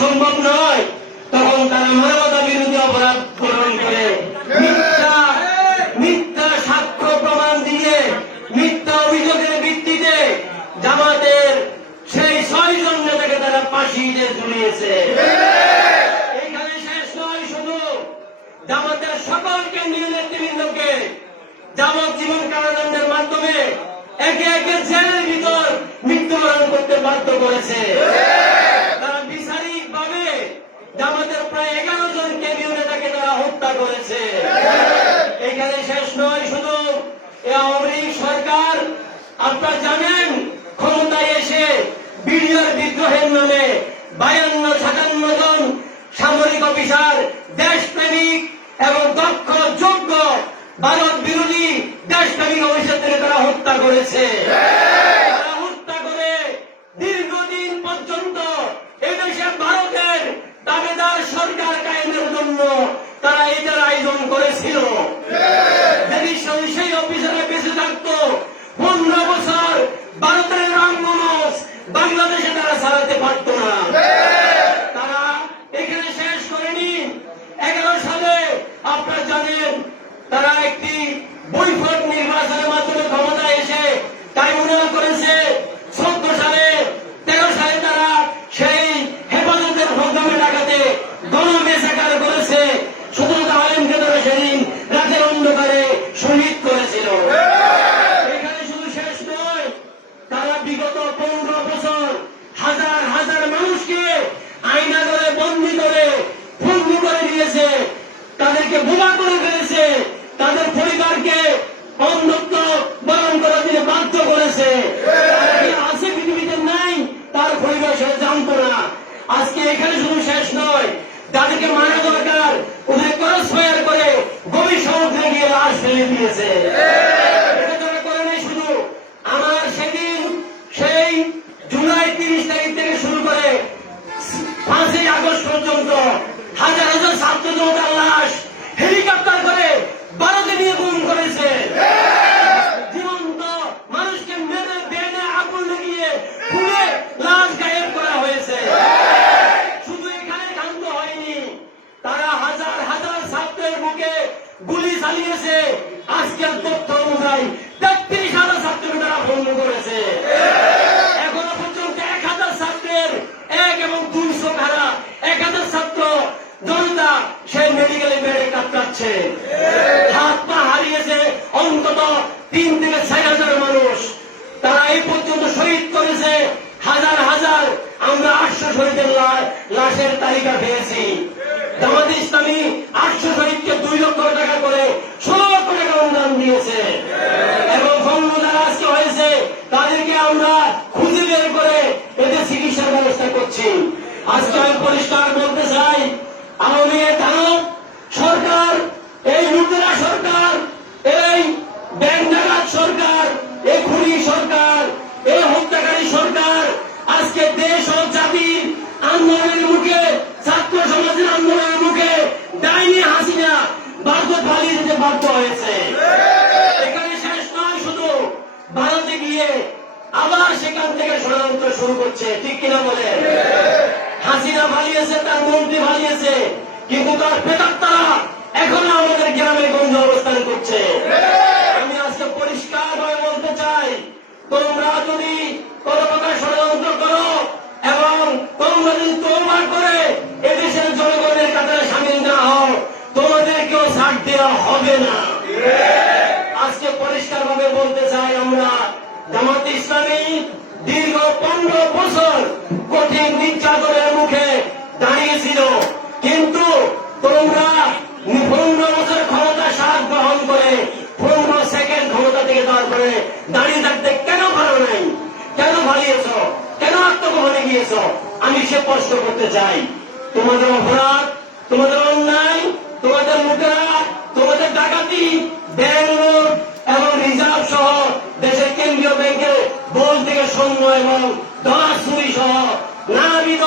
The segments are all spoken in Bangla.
সম্ভব নয়, তখন তারা মানবতা বিরোধী অপরাধ গ্রহণ করে মিথ্যা সাক্ষ্য প্রমাণ দিয়ে মিথ্যা অভিযোগের ভিত্তিতে জামাতের সেই 6 জন নেতাকে তারা ফাঁসিতে ঝুলিয়েছে। এইখানে শেষ নয়, শুধু জামাতের সকল কেন্দ্রীয় নেতৃবৃন্দকে যাবজ্জীবন কারাদণ্ডের মাধ্যমে একে একে জেলের ভিতর মৃত্যুবরণ করতে বাধ্য করেছে। তারা বিচারিক ভাবে জামাতের প্রায় 11 জন কেন্দ্রীয় নেতাকে তারা হত্যা করেছে। এখানে শেষ নয়, শুধু আওয়ামী লীগ সরকার, আপনারা জানেন, ক্ষমতায় এসে বিডিআর বিদ্রোহের নামে 52-57 জন সামরিক অফিসার, দেশপ্রেমিক এবং দক্ষ যোগ্য ভারত বিরোধী দেশপ্রেমিক অফিসারদের তারা হত্যা করেছে। তারা হত্যা করে দীর্ঘদিন পর্যন্ত এদেশে ভারতের দাবেদার সরকার কায়েমের জন্য তারা এটার আয়োজন করেছিল। যদি সেই অফিসাররা বেঁচে থাকতো 15 বছর ভারতের রামগঞ্জ বাংলাদেশে তারা চালাতে পারত না। তারা এখানে শেষ করেনি। 11 সালে আপনারা জানেন তারা একটি বৈঠক নির্বাচনের মাধ্যমে ক্ষমতায় এসে ট্রাইব্যুনাল করেছে। 14 সালে 13 সালে তারা সেই হেফাজতের প্রোগ্রামে ডাকাতে গণমেসাকার করেছে। 17 আলেমকে তারা সেদিন রাতের অন্ধকারে শহীদ করেছিল। এখানে শুধু শেষ নয়, তারা বিগত 15 বছর হাজার হাজার মানুষকে আয়না করে বন্দী করে পঙ্গু করে দিয়েছে, তাদেরকে বোমা করে ফেলেছে, তাদের পরিবারকে অন্ধত্ব বরণ করার জন্য বাধ্য করেছে। আছে পৃথিবীতে নাই, তার পরিবার সে জানতো না। আজকে এখানে শুধু শেষ নয়, যাদেরকে মারা দরকার ওদের ক্রস ফায়ার করে গভীর সমুদ্রে গিয়ে লাশ ফেলে দিয়েছে। এটা তারা করে নাই শুধু। আমার সেদিন সেই জুলাই 30 তারিখ থেকে শুরু করে 5ই আগস্ট পর্যন্ত হাজার হাজার ছাত্র জনতার লাশ হেলিকপ্টার করে ভারতে নিয়ে গুম করেছে। জীবন্ত মানুষকে মেরে বেঁধে আগুন লাগিয়ে পুড়ে লাশ গায়েব করা হয়েছে। শুধু এখানে ক্ষান্ত হয়নি, তারা হাজার হাজার ছাত্রের বুকে গুলি চালিয়েছে। আজকের তথ্য অনুযায়ী 33,000 ছাত্রকে তারা ভঙ্গ করেছে। এখনো পর্যন্ত 1000 ছাত্রের 1 এবং 200 খারা 1000 ছাত্র জনতা সেই মেডিকেলে বেড়ে কাটাচ্ছে। হাত পা হারিয়েছে অন্তত 3 থেকে 4,000 মানুষ। তারা এই পর্যন্ত শহীদ করেছে হাজার হাজার। আমরা 800 শহীদের লাশের তালিকা পেয়েছি। জামাত ইসলামী 800 শহীদকে 2 লক্ষ টাকা করে 16 লক্ষ টাকা অনুদান দিয়েছে। এবং ভঙ্গ যারা আজকে হয়েছে তাদেরকে আমরা খুঁজে বের করে এদের চিকিৎসার ব্যবস্থা করছি। আজকে আমি পরিষ্কার বলতে চাই, আওয়ামী দানব সরকার, এই লুটেরা সরকার, এই ব্যাংক ডাকাত সরকার, এই খুনি সরকার, এই হত্যাকারী সরকার আজকে দেশ ও জাতির আন্দোলনের মুখে, ছাত্র সমাজের আন্দোলনের মুখে ডাইনি হাসিনা ভারত পালিয়ে যেতে বাধ্য হয়েছে। এখানে শেষ নয়, শুধু ভারতে গিয়ে আবার সেখান থেকে ষড়যন্ত্র শুরু করছে। ঠিক কিনা বলে? হাসিনা পালিয়েছে, তার মন্ত্রী পালিয়েছে, কিন্তু তার প্রেতাত্মারা এখনো আমাদের গ্রামে গঞ্জে অবস্থান করছে। আমি আজকে পরিষ্কার ভাবে বলতে চাই, তোমরা যদি কোনো প্রকার ষড়যন্ত্র করো এবং তোমরা যদি তওবা করে এদেশের জনগণের কাতারে সামিল না হও, তোমাদেরকেও ছাড় দেওয়া হবে না। আজকে পরিষ্কার ভাবে বলতে চাই, আমরা জামাত ইসলামী দীর্ঘ 15 বছর কঠিন নির্যাতনের মুখে দাঁড়িয়েছিল, কিন্তু তোমরা 15 বছর ক্ষমতা স্বাদ গ্রহণ করে 15 সেকেন্ড ক্ষমতা থেকে দেওয়ার পরে দাঁড়িয়ে থাকতে কেন পারো নাই? কেন পালিয়েছ? কেন আত্মগোপনে গিয়েছ? আমি সে প্রশ্ন করতে চাই। তোমাদের অপরাধ, তোমাদের অন্যায়, তোমাদের মুদ্রা, তোমাদের ডাকাতি, ব্যাংক এবং রিজার্ভ সহ দেশের কেন্দ্রীয় ব্যাংকের বোল থেকে সৈন্য এবং ডলার চুরি সহ নানাবিধ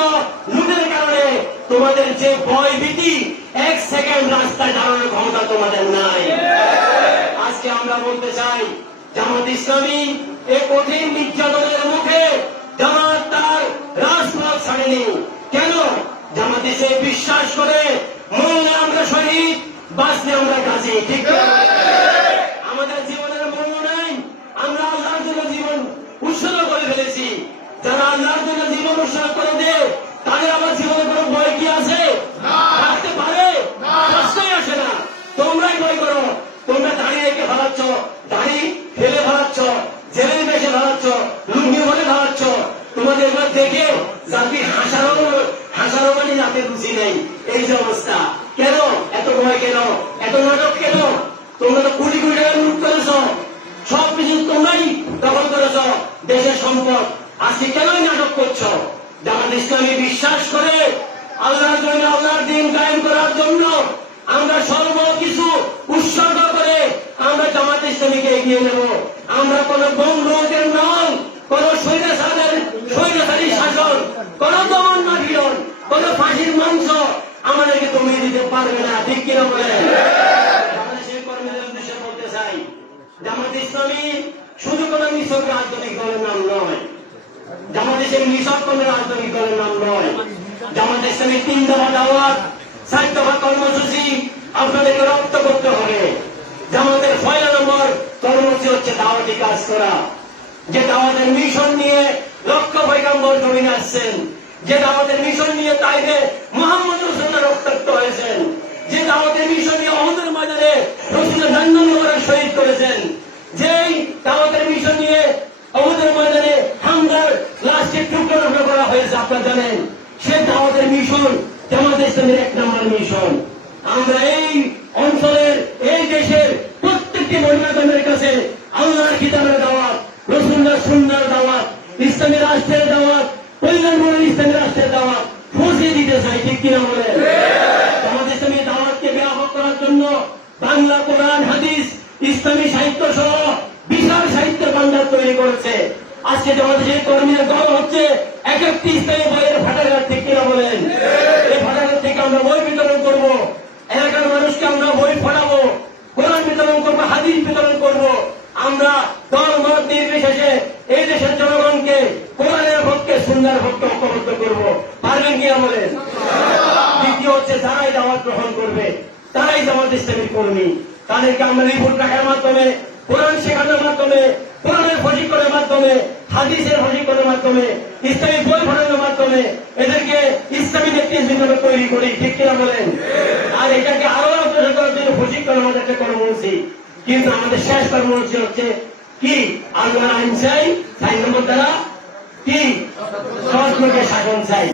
লুটের কারণে তোমাদের যে ভয় ভীতি, 1 সেকেন্ড রাস্তায় দাঁড়ানোর ক্ষমতা তোমাদের নাই। আজকে আমরা বলতে চাই, জামাত ইসলামী এই কঠিন নির্যাতনের মুখে জামাত তার রাজপথ ছাড়েনি। কেন? জামাত ইসলামী বিশ্বাস করে মরলে আমরা শহীদ, বাঁচলে আমরা গাজী। ঠিক কিনা? আমাদের জীবনের মূল্য নাই, আমরা আল্লাহর জন্য জীবন উৎসর্গ করে ফেলেছি। যারা আল্লাহর জন্য জীবন উৎসর্গ করে দেয় তাদের আমার জীবনে কোনো ভয় কি আছে? থাকতে পারে? প্রশ্নই আসে না। তোমরাই ভয় করো। তোমরা দাঁড়িয়ে রেখে ভাবাচ্ছ, দাড়ি ফেলে ভাবাচ্ছ, জেলের বেশে ভাবাচ্ছ, লুঙ্গি বলে ভাবাচ্ছ। তোমাদের এবার দেখে জাতি হাসারও মানে জাতির রুচি নেই। এই যে অবস্থা, কেন এত ভয়, কেন এত নাটক, কেন? তোমরা তো কোটি কোটি টাকা লুট করেছ, সবকিছু তোমরাই দখল করেছ, দেশের সম্পদ। আজকে কেনই নাটক করছো? জামাত ইসলামী বিশ্বাস করে আল্লাহর জন্য, আল্লাহর দিন কায়েম করার জন্য আমরা সর্বকিছু উৎসর্গ করে আমরা জামাত ইসলামীকে এগিয়ে নেব। আমরা কোন বঙ্গবন্ধুর নন, কোন স্বৈরাচারী শাসন, কোন দমন মাফিয়ন, কোন ফাঁসির মাংস আমাদেরকে কমিয়ে দিতে পারবে না। ঠিক কিনা বলে? বাংলাদেশের কর্মীদের উদ্দেশ্যে বলতে চাই, জামাত ইসলামী শুধু কোন মিশর রাজনৈতিক দলের নাম নয়, জামাত ইসলামী মিশর কোন রাজনৈতিক দলের নাম নয়। জামাত ইসলামী 3 দফা দাওয়াত, 4 দফা কর্মসূচি আপনাদেরকে রপ্ত করতে হবে। জামাতের 1 নম্বর কর্মসূচি হচ্ছে দাওয়াতি কাজ করা। যে দাওয়াতের মিশন নিয়ে লক্ষ পয়গম্বর জমিনে আসছেন, যে দাওয়াতের মিশন নিয়ে তাইফে মুহাম্মদ রাসূলুল্লাহ রক্তাক্ত হয়েছেন, যে দাওয়াতের মিশন নিয়ে উহুদের ময়দানে রাসূলুল্লাহ জান্নাত মোবারক শহীদ করেছেন, যেই দাওয়াতের মিশন নিয়ে উহুদের ময়দানে হামজার লাশকে টুকরো টুকরো করা হয়েছে আপনারা জানেন, সে দাওয়াতের মিশন জামাত ইসলামের 1 নম্বর মিশন। আমরা এই অঞ্চলের, এই দেশের প্রত্যেকটি মহিলাদের কাছে আল্লাহর কিতাবের দাওয়াত, রাসূলুল্লাহর সুন্নাহর দাওয়াত, ইসলামী রাষ্ট্রের দাওয়াত, কল্যাণমূলক ইসলামী রাষ্ট্রের দাওয়াত পৌঁছে দিতে চাই। ঠিক কিনা বলে? জামাত ইসলামী দাওয়াতকে ব্যাপক করার জন্য বাংলা, কোরআন, হাদিস, ইসলামী সাহিত্য সহ বিশাল সাহিত্যের ভান্ডার তৈরি করেছে। আজকে জামাত ইসলামী কর্মীদের দল হচ্ছে এক একটি ইসলামী বইয়ের ভাটাঘাট। ঠিক কিনা বলেন? এই ভাটাঘাট থেকে আমরা বই বিতরণ করবো, এলাকার মানুষকে আমরা বই পড়াবো, কোরআন বিতরণ করবো, হাদিস বিতরণ করবো। আমরা দল মত নির্বিশেষে এই দেশের জনগণকে কোরআনের পক্ষে, সুন্নাহর পক্ষে ঐক্যবদ্ধ করবো। পারবেন কিনা বলেন? দ্বিতীয় হচ্ছে যারাই দাওয়াত গ্রহণ করবে তারাই জামাত ইসলামীর কর্মী। তাদেরকে আমরা রিপোর্ট রাখার মাধ্যমে, কোরআন শেখানোর মাধ্যমে, কোরআনের প্রশিক্ষণের মাধ্যমে, হাদিসের প্রশিক্ষণের মাধ্যমে, ইসলামী বই পড়ানোর মাধ্যমে এদেরকে ইসলামী নেতৃত্ব তৈরি করি। ঠিক কিনা বলেন? আর এটাকে আরো অগ্রসর করার জন্য প্রশিক্ষণ আমাদের একটা কর্মসূচি। কিন্তু আমাদের শেষ কর্মসূচি হচ্ছে কি? আল্লাহর আইন চাই, 4 নম্বর দ্বারা কি? সৎ লোকের শাসন চাই।